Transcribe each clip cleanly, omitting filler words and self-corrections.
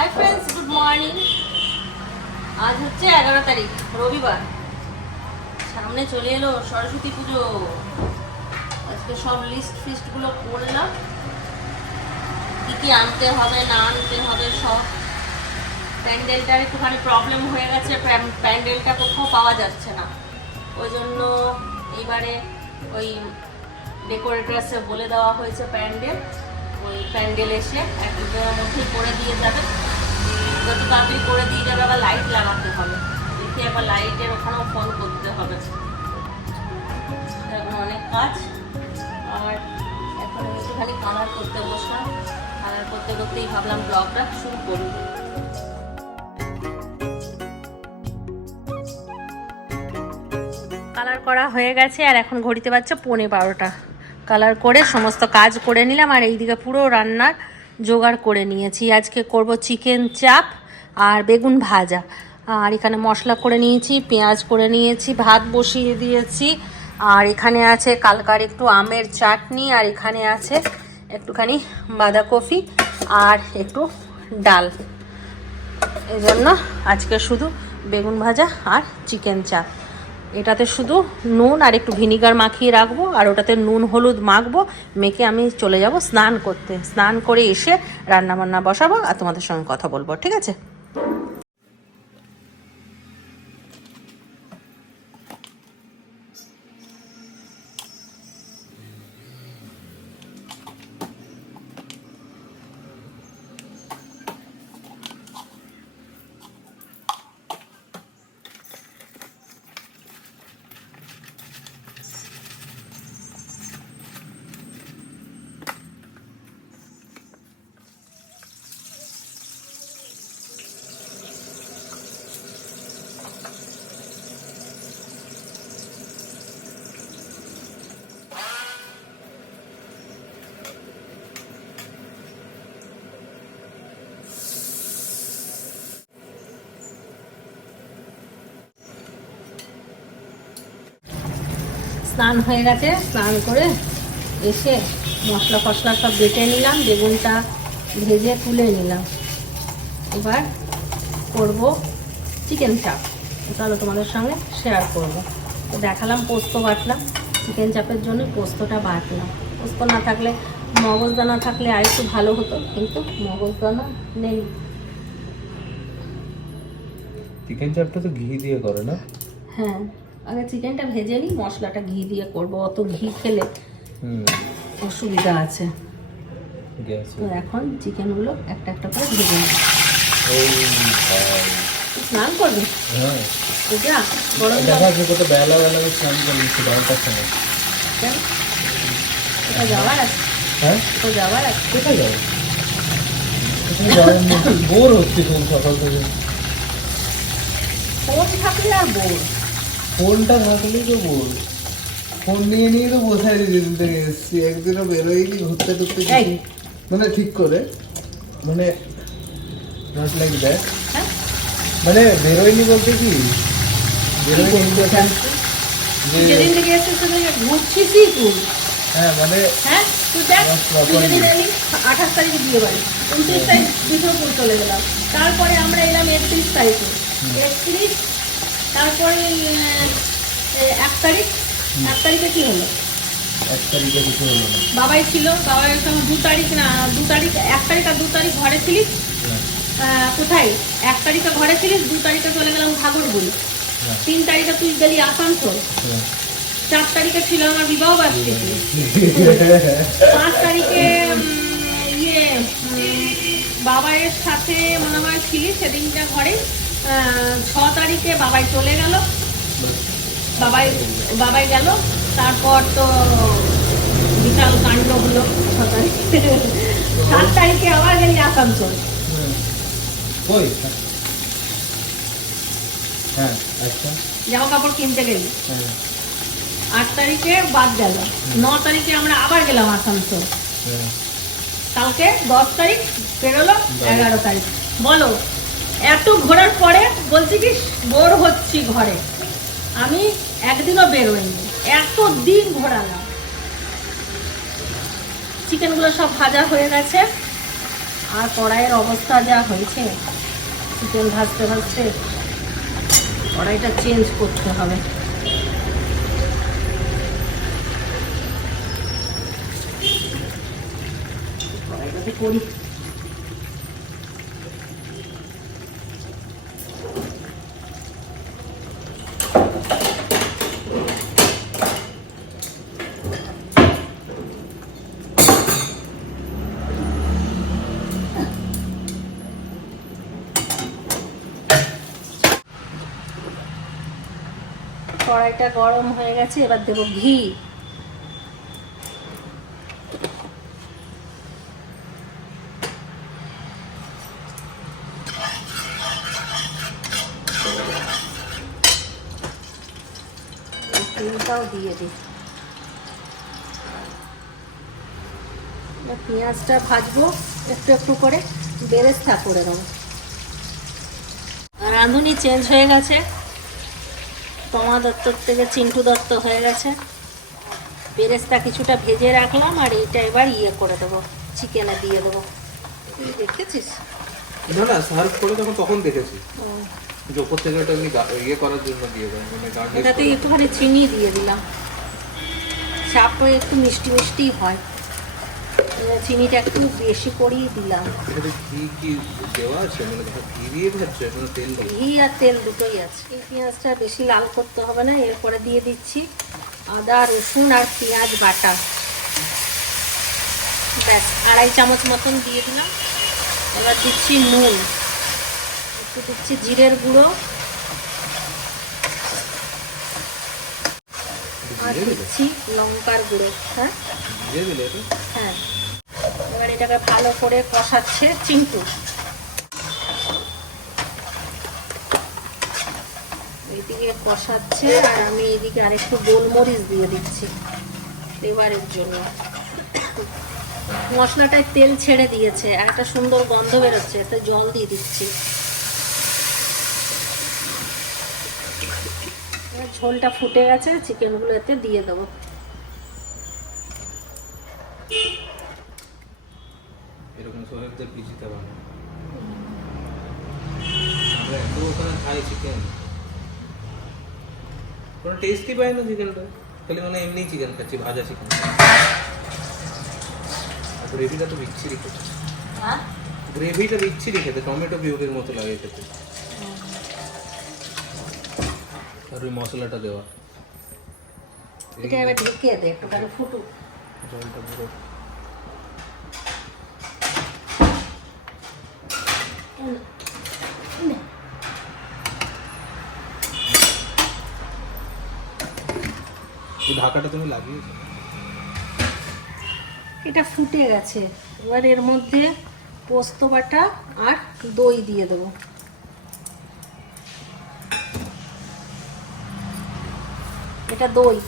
Hi friends, good morning. আজ হচ্ছে 11 তারিখ, রবিবার। সামনে চলে এলো সরস্বতী পুজো। আজকে সব ফিস্টগুলো করলাম, কি কি আনতে হবে না আনতে হবে সব। প্যান্ডেলটার একটুখানি প্রবলেম হয়ে গেছে, প্যান্ডেলটা কোথাও পাওয়া যাচ্ছে না। ওই জন্য এইবারে ওই ডেকোরেটার্সে বলে দেওয়া হয়েছে ওই প্যান্ডেল এসে এক দুদিনের মধ্যেই করে দিয়ে যাবে। যত তাড়াতাড়ি করে দিয়ে যাবে আবার লাইট লাগাতে হবে, দেখি আবার লাইটের ওখানেও ফোন করতে হবে। এখন অনেক কাজ। আর এখন একটুখানি কালার করতে বসলাম, কালার করতে করতেই ভাবলাম ব্লগটা শুরু করি। কালার করা হয়ে গেছে আর এখন ঘড়িতে বাজছে 11:15। কালার করে সমস্ত কাজ করে নিলাম আর এইদিকে পুরো রান্নার জোগাড় করে নিয়েছি। আজকে করব চিকেন চাপ আর বেগুন ভাজা। আর এখানে মশলা করে নিয়েছি, পেঁয়াজ করে নিয়েছি, ভাত বসিয়ে দিয়েছি। আর এখানে আছে কালকার একটু আমের চাটনি, আর এখানে আছে একটুখানি বাঁধাকপি আর একটু ডাল। এই জন্য আজকে শুধু বেগুন ভাজা আর চিকেন চাপ। এটাতে শুধু নুন আর একটু ভিনিগার মাখিয়ে রাখবো, আর ওটাতে নুন হলুদ মাখবো। মেখে আমি চলে যাব স্নান করতে। স্নান করে এসে রান্নাবান্না বসাবো আর তোমাদের সঙ্গে কথা বলবো, ঠিক আছে? স্নান হয়ে গেছে, স্নান করে এসে মশলা ফসলা সব বেটে নিলাম, বেগুনটা ভেজে তুলে নিলাম। এবার করব চিকেন চাপ। চলো তোমাদের সঙ্গে শেয়ার করব। তো দেখালাম পোস্ত বাটলাম, চিকেন চাপের জন্য পোস্তটা বাটলাম। পোস্ত না থাকলে, মগজদানা থাকলে আর একটু ভালো হতো, কিন্তু মগজদানা নেই। চিকেন চাপটা তো ঘি দিয়ে করে না? হ্যাঁ, আগে চিকেনটা ভেজে নিই, মশলাটা ঘি দিয়ে করব। অত ঘি খেলে অসুবিধা আছে। তো এখন চিকেনগুলো একটা একটা করে ভেজে নিই। স্নান করবি? হ্যাঁ, যা গরম দেখা আছে কত বেলা স্নান করবি 12টার সময়। কেন কোথাও যাওয়ার আছে? হ্যাঁ, কোথাও যাওয়ার আছে? কোথায় যাবো? বোর হচ্ছে কোন সকাল থেকে। ফোন থাকলে আর বোর? ফোনটা থাকলেই তো বোর। ফোন নিয়ে নিয়ে তো বোঝাই যেদিন থেকে এসছি, একদিনও বেরোয়নি ঘুরতে টুরতে, মানে ঠিক করে, মানে নট লাইক দ্যাট। মানে বেরোয়নি বলতে কি, বেরোয়নি যেদিন থেকে এসে সেদিন ঘুরছিসই তুই। হ্যাঁ মানে হ্যাঁ, তুই দেখ, তুই যেদিন এলি 28 তারিখে বিয়ে বাড়ি, 29 তারিখ বিষ্ণুপুর চলে গেলাম, তারপরে আমরা এলাম 31 তারিখে, 31, তারপরে 1 তারিখ। 1 তারিখে কি হলো? 1 তারিখে কিছু হলো না। বাবাই ছিল, বাবার সঙ্গে 2 তারিখ না 2 তারিখ, 1 তারিখ আর 2 তারিখ ঘরে ছিলিস। কোথায়? 1 তারিখে ঘরে ছিলিস, 2 তারিখে চলে গেলাম ঘাগরবুড়ি, 3 তারিখে তুই গেলি আসানসোল, 4 তারিখে ছিল আমার বিবাহ বার্ষিকী, 5 তারিখে বাবাইয়ের সাথে মনে হয় ছিলি সেদিনটা ঘরে, 6 তারিখে বাবাই চলে গেল, বাবাই গেল, তারপর তো বিশাল কাণ্ড হলো 6 তারিখে। 7 তারিখে আবার গেলি আসানসোল। হ্যাঁ, আচ্ছা, জামা কাপড় কিনতে গেলি। 8 তারিখে বাদ গেল, 9 তারিখে আমরা আবার গেলাম আসানসোল, কালকে 10 তারিখ বেরোলো, 11 তারিখ। বলো, এত ঘোরার পরে বলছি কি বোর হচ্ছি ঘরে। আমি একদিনও বেরোইনি, এত দিন ঘোরালাম। চিকেনগুলো সব ভাজা হয়ে গেছে, আর কড়াইয়ের অবস্থা যা হয়েছে, চিকেন ভাজতে ভাজতে কড়াইটা চেঞ্জ করতে হবে। কড়াইটাতে করি। কড়াইটা গরম হয়ে গেছে, এবার দেবো ঘি। তেলটাও দিয়ে দিই। পেঁয়াজটা ভাজবো একটু একটু করে, বেরেস্তা করে দেবো। রাঁধুনি চেঞ্জ হয়ে গেছে, তমা দত্তর থেকে চিন্টু দত্ত হয়ে গেছে। বেরেস্তা কিছুটা ভেজে রাখলাম, আর এইটা এবার করে দেবো, চিকেনে দিয়ে দেবো। দেখেছিস? না না, সার্ভ করে তখন দেখেছি যে উপর থেকে ওটা করার জন্য দিয়ে দেয়, মানে গার্নিশ। এটাতে একটুখানি চিনি দিয়ে দিলাম, চাপটা একটু মিষ্টি মিষ্টি হয়, চিনিটা একটু বেশি করেই দিলাম। এটাতে ঘি কি দেওয়া আছে, মানে ঘি দিয়ে ভাজছে না তেল দিয়ে? ঘি আর তেল দুটোই আছে। এই পেঁয়াজটা বেশি লাল করতে হবে না। এরপরে দিয়ে দিচ্ছি আদা রসুন আর পেঁয়াজ বাটা, ব্যাস 2.5 চামচ মতন দিয়ে দিলাম। এবার দিচ্ছি নুন, একটু দিচ্ছি জিরের গুঁড়ো, আর দিচ্ছি লঙ্কার গুঁড়ো। হ্যাঁ হ্যাঁ, এবার এটাকে ভালো করে কষাচ্ছে চিন্টু। এইদিকে কষাচ্ছে, আর আমি এদিকে আরেকটু গোলমরিচ দিয়ে দিচ্ছি ফ্লেভারের জন্য। মশলাটায় তেল ছেড়ে দিয়েছে আর একটা সুন্দর গন্ধ বেরোচ্ছে, এতে জল দিয়ে দিচ্ছি। ঝোলটা ফুটে গেছে, চিকেনগুলো এতে দিয়ে দেবো। এরকম সোহেবদের পিজিতে বানায়, আমরা এত ওখানে খাই চিকেন, কোনো টেস্টই পাই না চিকেনটা, খালি মানে এমনি চিকেন খাচ্ছি, ভাজা চিকেন। গ্রেভিটা তো বিচ্ছিরি খেতে, গ্রেভিটা বিচ্ছিরি খেতে, টমেটো পিউরির মতো লাগে খেতে। আর ওই মশলাটা দেওয়া, এটা এবার ঢেকে দে, একটুখানি ফুটুক। জলটা পুরো ঢাকাটা তুমি লাগিয়েছো। এটা ফুটে গেছে, এবার এর মধ্যে পোস্ত বাটা আর দই দিয়ে দেবো। এটা দই।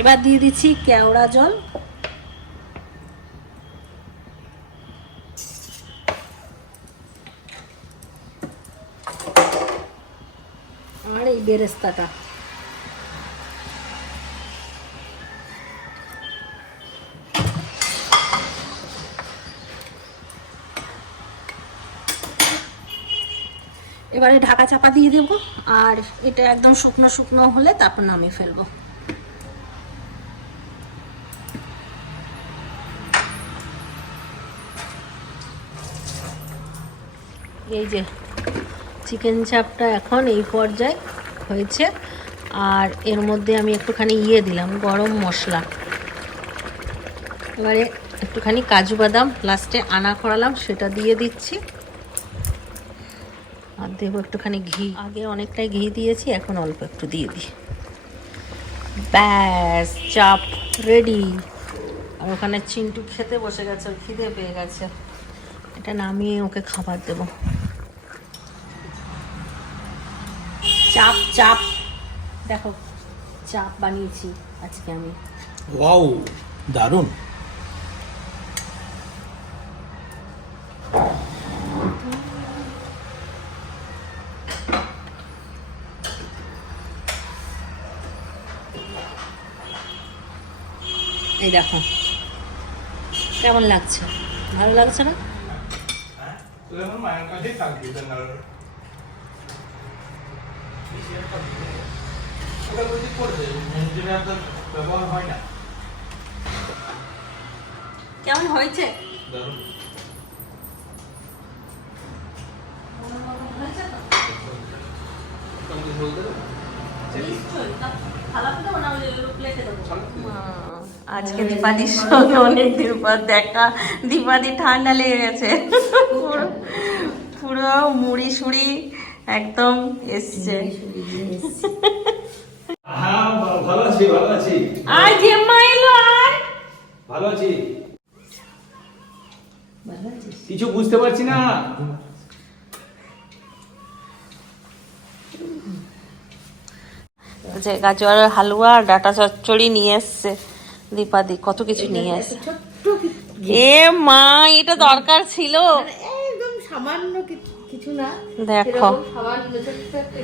এবার দিয়ে দিচ্ছি কেওড়া জল, আর এই বেরেস্তাটা। এবারে ঢাকা চাপা দিয়ে দেব, আর এটা একদম শুকনো শুকনো হলে তারপর নামিয়ে ফেলবো। এই যে চিকেন চাপটা এখন এই পর্যায়ে হয়েছে, আর এর মধ্যে আমি একটুখানি দিলাম গরম মশলা। এবারে একটুখানি কাজু বাদাম লাস্টে আনা করালাম, সেটা দিয়ে দিচ্ছি। আর দেবো একটুখানি ঘি, আগে অনেকটাই ঘি দিয়েছি, এখন অল্প একটু দিয়ে দিই। ব্যাস, চাপ রেডি। আর ওখানে চিন্টু খেতে বসে গেছে, খিদে পেয়ে গেছে। এটা নামিয়ে ওকে খাবার দেব। চাপ চাপ দেখো চাপ বানিয়েছি আজকে আমি। ওয়াও, দারুণ। এই দেখো কেমন লাগছে, ভালো লাগছে না? কেমন হয়েছে? আজকে দীপাদির সঙ্গে অনেকদিন পর দেখা। দীপাদি ঠান্ডা লেগে গেছে, পুরো মুড়ি সুড়ি একদম এসছে। ভালো আছি, ভালো আছি, আয় জেম্মা এলো, আয়। ভালো আছি। কিছু বুঝতে পারছি না। যে গাজরের হালুয়া আর ডাটা চচ্চড়ি নিয়ে এসছে দীপাদি, কত কিছু নিয়ে এসছে। এ মা, এটা দরকার ছিল? একদম সামান্য কিছু না, দেখো সামান্য ছোট্ট একটা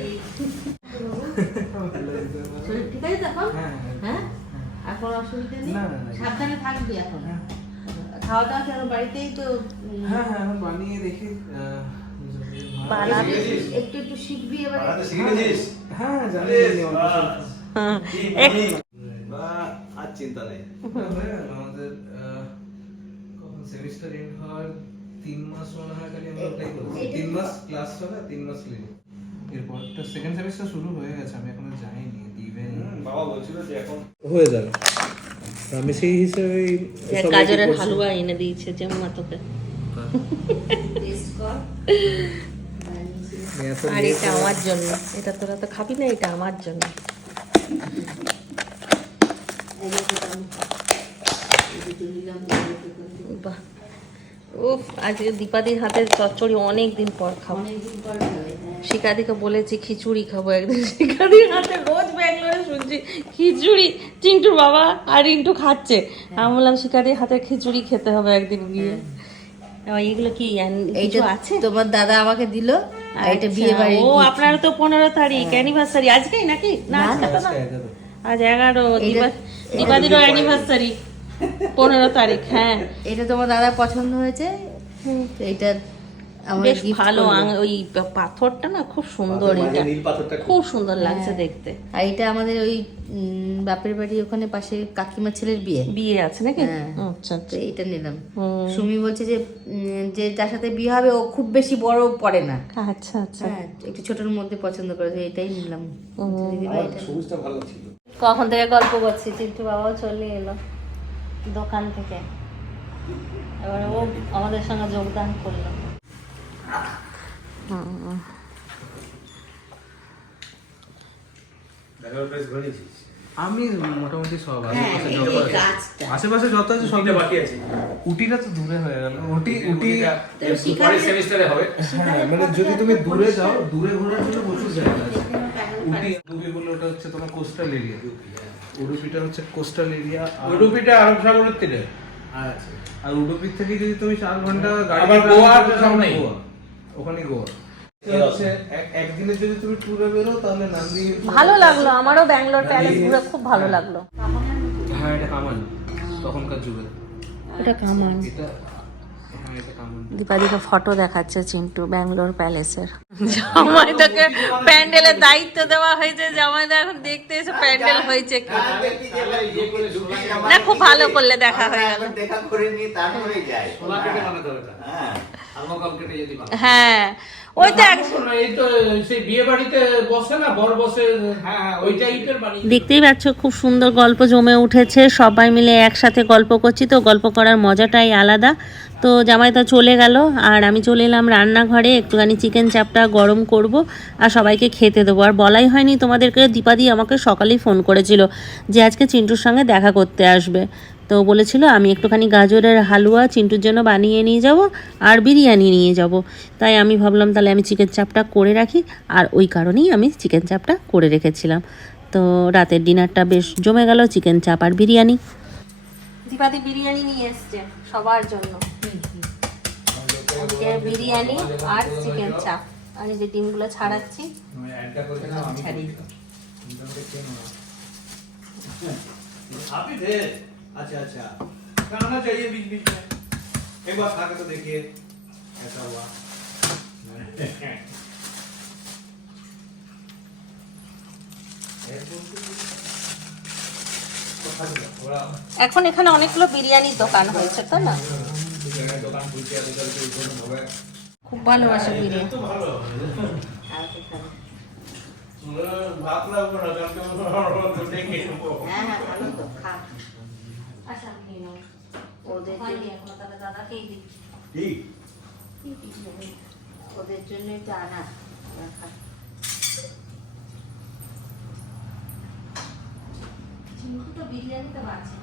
শরীর ঠিক আছে এখন? হ্যাঁ, এখন অসুবিধা নেই, সাবধানে থাকবি এখন। খাওয়া দাওয়া কেন বাড়িতেই তো? হ্যাঁ হ্যাঁ, এখন বানিয়ে দেখি। বানাবে একটু একটু শিখবি এবার। শিখেছিস? হ্যাঁ, জানি। আর চিন্তা নেই। আমাদের কখন সেমিস্টার এন্ড হওয়ার 3 মাস মনে হয়, খালি আমরা ওটাই করছি। 3 মাস ক্লাস হবে, 3 মাস লিভ। এরপর তো সেকেন্ড সেমিস্টার শুরু হয়ে গেছে, আমি এখনো যাইনি, দিবেন। বাবা বলছিল যে এখন হয়ে যাবে। আমি সেই হিসেবে গাজরের হালুয়া এনে দিয়েছে জেম্মা তোকে। আর এটা আমার জন্য, এটা তোরা তো খাবি না, এটা আমার জন্য। বাহ, উফ, আজকে দীপাদির হাতের চচ্চড়ি অনেক দিন পর খাবো। শিকাদিকে বলেছি খিচুড়ি খাবো একদিন। শিকাদির হাতে রোজ ব্যাঙ্গালোরে শুনছি খিচুড়ি। চিন্টুর বাবা আর রিন্টু খাচ্ছে, আমি বললাম শিকাদির হাতের খিচুড়ি খেতে হবে একদিন গিয়ে। এইগুলো কি কিছু আছে? তোমার দাদা আমাকে দিল, আর এটা বিয়ে বাড়ি। ও, আপনার তো 15 তারিখ অ্যানিভার্সারি আজকেই নাকি? না, আজকে তো না, আজ 11। দীপাদিরও অ্যানিভার্সারি 15 তারিখ। হ্যাঁ, এটা তোমার দাদা পছন্দ হয়েছে, তো এটা আমার বেশ gift ভালো। করলো। ওই পাথরটা না খুব সুন্দর, এটা নীল পাথরটা খুব সুন্দর লাগছে দেখতে। আর এটা আমাদের ওই বাপের বাড়ি ওখানে পাশে কাকিমার ছেলের বিয়ে বিয়ে আছে নাকি? হ্যাঁ। আচ্ছা তো এইটা নিলাম। হুম। সুমি বলছে যে যে যার সাথে বিয়ে হবে ও খুব বেশি বড় পড়ে না, আচ্ছা আচ্ছা। হ্যাঁ একটু ছোটর মধ্যে পছন্দ করে, তো এটাই নিলাম। দিদিভাই এটা সবুজটা ভালো ছিল। কখন থেকে গল্প করছি, চিন্টু বাবাও চলে এলো দোকান থেকে, এবার ও আমাদের সঙ্গে যোগদান করলো। আমি মোটামুটি সব হ্যাঁ, আশেপাশে এই যত আছে, গাছটা। আশেপাশে যত আছে সব সবটা বাকি আছে। উটিটা তো দূরে হয়ে গেল। উটি পরের সেমিস্টারে হবে। হ্যাঁ, মানে যদি তুমি দূরে যাও, দূরে ঘোরার জন্য প্রচুর জায়গা আছে। উটি উডুপি বলে, ওটা হচ্ছে তোমার কোস্টাল এরিয়া। উডুপিটা হচ্ছে কোস্টাল এরিয়া। উডুপিটা আরব সাগরের তীরে। আচ্ছা, আর উডুপি থেকে যদি তুমি 4 ঘন্টা গাড়ি আবার করে গোয়া আসো, তো সামনেই। গোয়া। ওখানে গোয়া হচ্ছে একদিনে যদি তুমি ট্যুরে বেরো তাহলে নান্দি। ভালো লাগলো, আমারও ব্যাঙ্গালোর প্যালেস ঘুরে খুব ভালো লাগলো। হ্যাঁ, এটা কামান তখনকার যুগে। এটা কামান। এটা হ্যাঁ, এটা কামান। দীপাদিকে ফটো দেখাচ্ছে চিন্টু ব্যাঙ্গালোর প্যালেসের। জামাইটাকে প্যান্ডেলের দায়িত্ব দেওয়া হয়েছে, জামাইদা এখন দেখতে এসে প্যান্ডেল হয়েছে কি না। খুব ভালো করলে দেখা হয়ে গেল। দেখা করে নিয়ে তারপরে যায়। সোলা কেটে বানাতে হবে এটা। হ্যাঁ, থার্মোকল কেটে যদি বানাতে। হ্যাঁ, ওই তো এই তো সেই বিয়ে বাড়িতে বসে না, বর বসে, হ্যাঁ ওই টাইপের বানিয়ে। দেখতেই পাচ্ছ খুব সুন্দর গল্প জমে উঠেছে, সবাই মিলে একসাথে গল্প করছি, তো গল্প করার মজাটাই আলাদা। তো জামাইটা চলে গেল আর আমি চলে এলাম রান্নাঘরে, একটুখানি চিকেন চাপটা গরম করব আর সবাইকে খেতে দেবো। আর বলাই হয়নি তোমাদেরকে, দীপাদি আমাকে সকালেই ফোন করেছিল যে আজকে চিন্টুর সঙ্গে দেখা করতে আসবে। তো বলেছিল আমি একটুখানি গাজরের হালুয়া চিন্টুর জন্য বানিয়ে নিয়ে যাব আর বিরিয়ানি নিয়ে যাব। তাই আমি ভাবলাম তাহলে আমি চিকেন চাপটা করে রাখি, আর ওই কারণেই আমি চিকেন চাপটা করে রেখেছিলাম। তো রাতের ডিনারটা বেশ জমে গেল, চিকেন চাপ আর বিরিয়ানি। দীপাদি বিরিয়ানি নিয়ে এসছে সবার জন্য, আজকে বিরিয়ানি আর চিকেন চাপ। আর এই যে ডিমগুলো ছাড়াচ্ছি, ছাড়ি। आप ही थे? अच्छा अच्छा, खाना चाहिए बीच बीच में, एक बार खा के तो देखिए ऐसा हुआ। এখন এখানে অনেকগুলো বিরিয়ানির দোকান হয়েছে, তো না? খুব ভালোবাসে বিরিয়ানি। ভাত লাগবে না, কালকে দেখে নেবো। হ্যাঁ হ্যাঁ ভালো তো খা। আচ্ছা খেয়ে নাও। ওদের হয়নি এখনো, তাহলে দাদাকেই দিই। ঠিক। ওদের জন্যই তো আনা। খা। চিংড়ি তো বিরিয়ানিতে বাঁচে।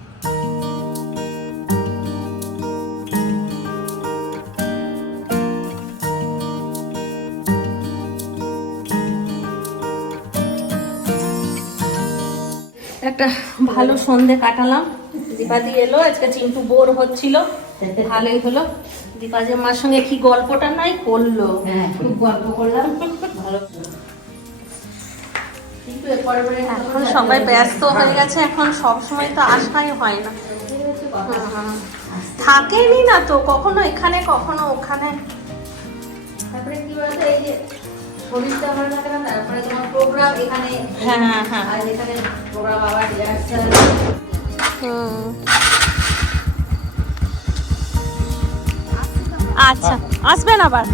একটা ভালো সন্ধে কাটালাম। দীপাদি এলো, আজকে চিন্টু বোর হচ্ছিল, ভালোই হলো। দীপাজি মার সঙ্গে কি গল্পটা নাই করলো। হ্যাঁ খুব গল্প করলাম, ভালো। কিন্তু এখন সবাই ব্যস্ত হয়ে গেছে, এখন সব সময় তো আসাই হয় না। থাকেনি না তো, কখনো এখানে কখনো ওখানে। তারপরে কি বলতো, এই যে শরীরটা ভালো থাকে না, তারপরে তোমার প্রোগ্রাম এখানে, হ্যাঁ হ্যাঁ আর এখানে প্রোগ্রাম আবার রিহার্সাল। আচ্ছা, আসবেন আবার।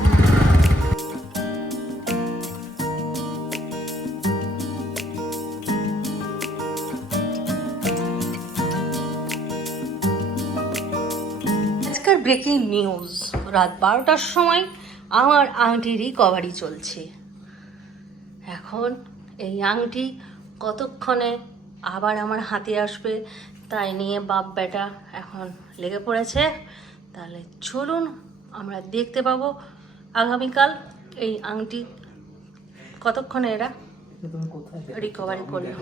আজকের ব্রেকিং নিউজ, রাত 12টার সময় আমার আংটির রিকভারি চলছে। এখন এই আংটি কতক্ষণে আবার আমার হাতে আসবে, তাই নিয়ে বাপ বেটা এখন লেগে পড়েছে। তাহলে চলুন আমরা দেখতে পাবো আগামীকাল এই আংটি কতক্ষণে এরা রিকভারি করলো।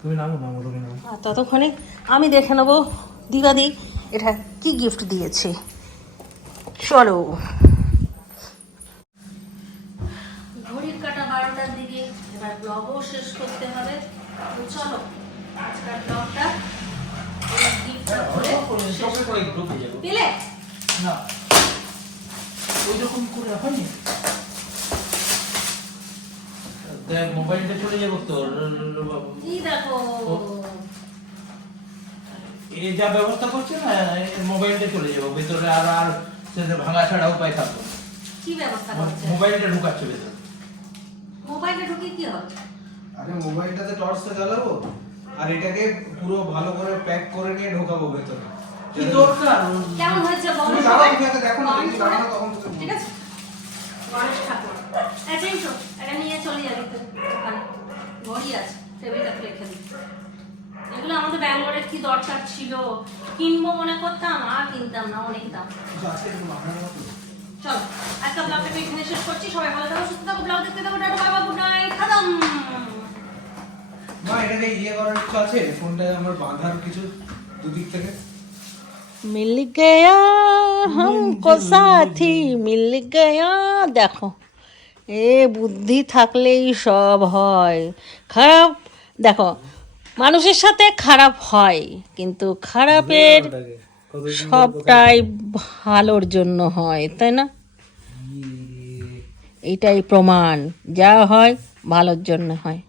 তুমি নামো না, তুমি নামো। আর ততক্ষণে আমি দেখে নেবো দিবাদি এটা কি গিফট দিয়েছে। চলো। ঘড়ির কাটা 12টার দিকে, এবার ব্লগও শেষ করতে হবে। তো চলো আজকের ব্লগটা এই গিফটটা করে শেষ করে ঢুকে যাবো পেলে না, ওই রকম করে হয়নি। দেখ মোবাইলটা চলে যাবো তোর, এই দেখো এই যা ব্যবস্থা করছে না, মোবাইলটা চলে যাবো ভেতরে, আর আর সেটা ভাঙা ছাড়া উপায় থাকবে না। কি ব্যবস্থা করছে? মোবাইলটা ঢুকাচ্ছে ভেতরে। মোবাইলটা ঢুকিয়ে কি হবে? আরে মোবাইলটাতে টর্চটা জ্বালাবো আর এটাকে পুরো ভালো করে প্যাক করে নিয়ে ঢোকাবো ভেতরে। কি দরকার? কেমন হয়েছে বলো তুমি সবাই? দাঁড়াও, তুমি আগে দেখো না, কমেন্ট তুমি করে। বানাও তখন তো ঠিক আছে, গণেশ ঠাকুর চিন্টু এটা নিয়ে চলে যাবি তো ওখানে, ঘড়ি আছে টেবিলটাতে রেখে দিই। এগুলো আমাদের ব্যাঙ্গালোরের কি দরকার ছিল, কিনবো মনে করতাম আর কিনতাম না, অনেক দাম। চলো আজকে ব্লগটাকে এখানে শেষ করছি। সবাই ভালো থাকো, সুস্থ থাকো, ব্লগ দেখতে থাকো। Tata, bye bye, good night, খতম। মা এটাকে ইয়ে করার কিছু আছে, ফোনটা আমার বাঁধার কিছু দুদিক থেকে। मिल गया हमको साथी मिल गया। দেখো এ বুদ্ধি থাকলেই সব হয়। খারাপ দেখো, মানুষের সাথে খারাপ হয়, কিন্তু খারাপের সবটাই ভালোর জন্য হয়, তাই না? এটাই প্রমাণ, যা হয় ভালোর জন্য হয়।